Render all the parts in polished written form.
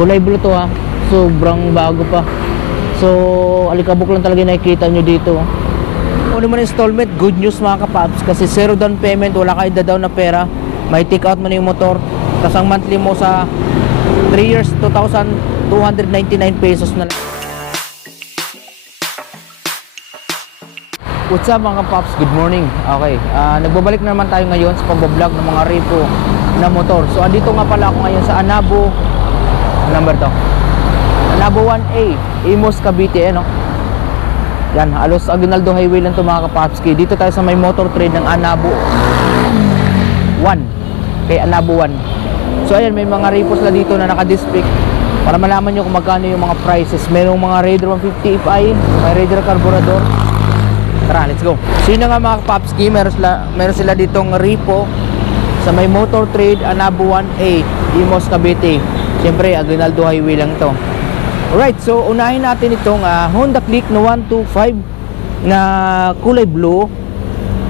Kulay blue to ha. Sobrang bago pa. So alikabok lang talaga nakikita nyo dito. Kung naman installment, good news mga kapaps. Kasi zero down payment, wala ka ida-down na pera. May take out mo na yung motor. Tapos ang monthly mo sa 3 years, 2,299 pesos na lang. What's up mga kapaps? Good morning. Okay, nagbabalik na naman tayo ngayon sa pagbablog ng mga repo na motor. So andito nga pala ako ngayon sa Anabo. Number to? Anabo 1A, Imus, Cavite, no? Yan, halos Aguinaldo Highway lang to mga kapapski. Dito tayo sa may motor trade ng Anabo 1. Kay Anabo 1. So ayan, may mga repos na dito na naka-display para malaman nyo kung magkano yung mga prices. Merong mga Raider 150 Fi, may Raider carburetor. Tara, let's go. So yun na nga mga kapapski, meron sila ditong repo sa may motor trade Anabo 1A, Imus, Cavite. Siyempre, Aguinaldo Highway lang to. Alright, so unahin natin itong Honda Click na 125 na kulay blue.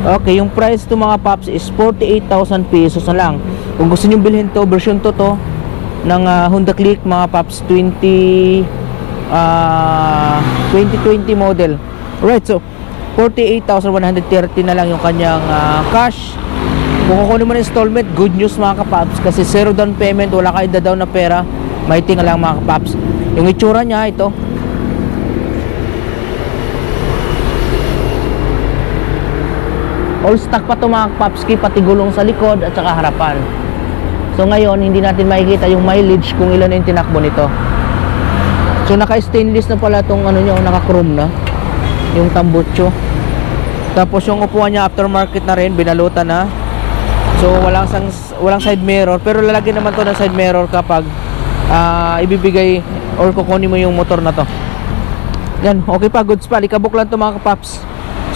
Okay, yung price to mga paps is 48,000 pesos na lang. Kung gusto nyo bilhin to, version to ng Honda Click mga paps 2020 model. Alright, so 48,130 na lang yung kanyang cash. Kung kukunin mo na installment, good news mga kapaps. Kasi zero down payment, wala ka ida-down na pera. May tinga lang mga kapaps. Yung itsura niya, ito. All stock pa ito mga kapapski, pati gulong sa likod at saka harapan. So ngayon, hindi natin makikita yung mileage kung ilan yung tinakbo nito. So naka-stainless na pala itong ano niya, naka-chrome na yung tambucho. Tapos yung upuan niya aftermarket na rin, binalutan na. So walang side mirror, pero lalagyan naman to ng side mirror kapag ibibigay or kukunin mo yung motor na to. Yan, okay pa, goods pa, likabok lang to mga kapaps.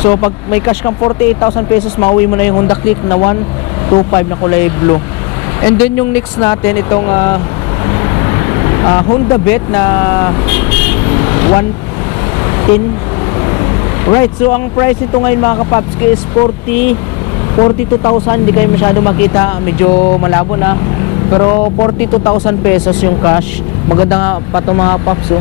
So pag may cash kang 48,000 pesos, mauwi mo na yung Honda Click na 125 na kulay blue. And then yung next natin, itong Honda Beat na 110. Right, so ang price nito ngayon mga kapaps is 42,000. Hindi kayo masyado makita, medyo malabo na. Pero 42,000 pesos yung cash. Maganda nga pa ito mga paps, oh.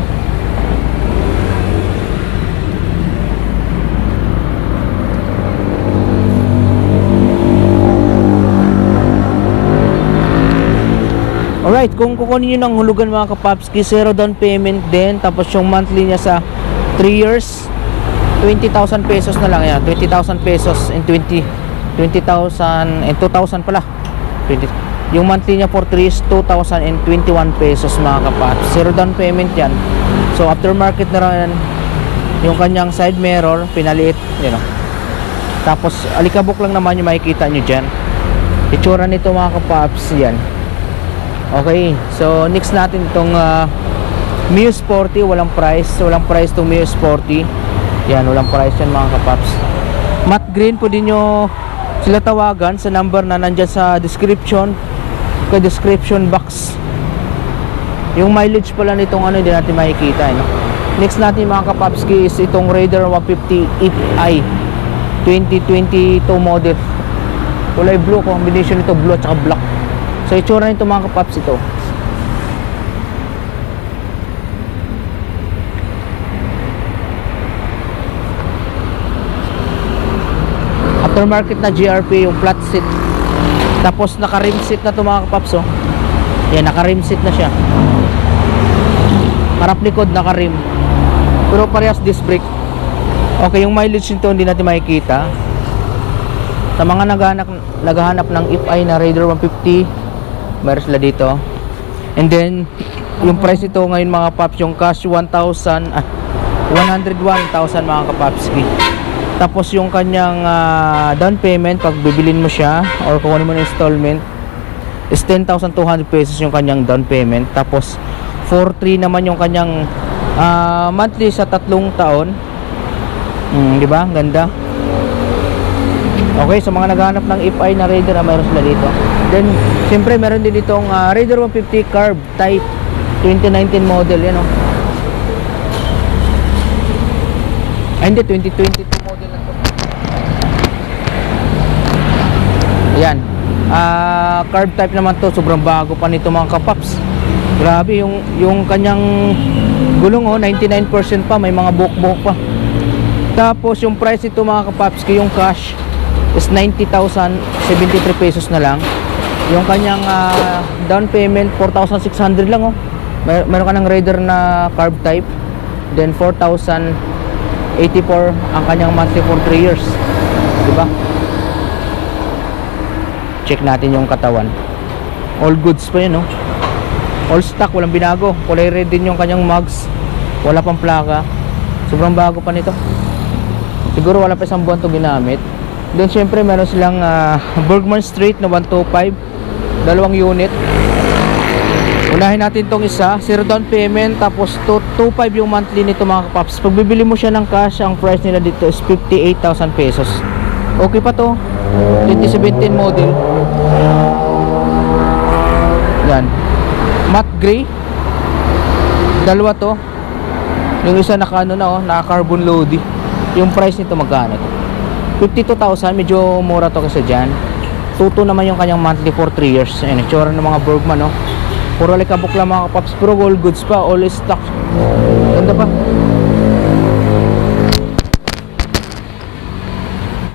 Alright, kung kukunin nyo ng hulugan mga kapapski, zero down payment din. Tapos yung monthly niya sa 3 years, 20,000 pesos na lang yan. 20,000 pesos and 20,000 and 2,000 pala. 20. Yung monthly niya for 3 is 2,021 pesos mga kapaps. Zero down payment yan. So aftermarket na rin yung kanyang side mirror, pinaliit, you know. Tapos alikabok lang naman yung makikita nyo dyan. Itsura nito mga kapaps, yan. Okay, so next natin itong Mio Sporty. Walang price itong Mio Sporty. Yan, walang price yan mga kapaps. Matte green, pwede nyo sila tawagan sa number na nandyan sa description box. Yung mileage pala nitong ano, hindi natin makikita, no? Next natin mga kapapski is itong Raider 150 Fi 2022 model. Kulay blue, combination nito blue at saka black. So itsura nito mga kapaps, ito. Aftermarket na GRP, yung flat seat. Tapos naka-rim seat na ito mga kapaps, oh. Yan, naka-rim seat na siya. Harap likod naka-rim. Pero parehas disc brake. Okay, yung mileage nito hindi natin makikita. Sa mga naghahanap ng Fi na Raider 150, meron sila dito. And then yung price nito ngayon mga paps, yung cash 101,000 mga kapapski. Tapos yung kanyang down payment pag bibilin mo siya or kukunin mo ng installment is 10,200 pesos yung kanyang down payment. Tapos 4,300 naman yung kanyang monthly sa 3 taon. Di ba? Ganda. Okay, sa mga naghahanap ng Fi na Raider, mayroon sila dito. Then siyempre meron din ditong Raider 150 Carb Type 2019 model, yan, oh. Ay, hindi, 2022 model na to. Yan. Carb type naman to, sobrang bago pa nito mga kapaps. Grabe yung kanyang gulong, oh, 99% pa, may mga buhok-buhok pa. Tapos yung price nito mga kapapski, yung cash is 90,073 pesos na lang. Yung kanyang down payment 4,600 lang, oh. Meron ka ng Raider na carb type. Then 4,084 ang kanyang monthly for 3 years. Diba? Check natin yung katawan. All goods pa yun, oh. All stock, walang binago. Kulay red din yung kanyang mugs. Wala pang plaka. Sobrang bago pa nito. Siguro wala pa isang buwan to ginamit. Then syempre meron silang Bergman Street na 125, dalawang unit. Unahin natin tong isa, 0 down payment, tapos 2.5 yung monthly nito mga kapaps. Pag bibili mo siya ng cash, ang price nila dito is 58,000 pesos. Okay pa to, 2017 model. Yan, matte gray. Dalawa to. Yung isa naka ano na, oh, naka carbon loady. Yung price nito magkano to? 52,000, medyo mura to kasi dyan. 2.2 naman yung kanyang monthly for 3 years. Ayan, itsura ng mga Bergman, no? Puro likabok lang mga kapaps, puro gold goods pa, all stock. Ganda pa.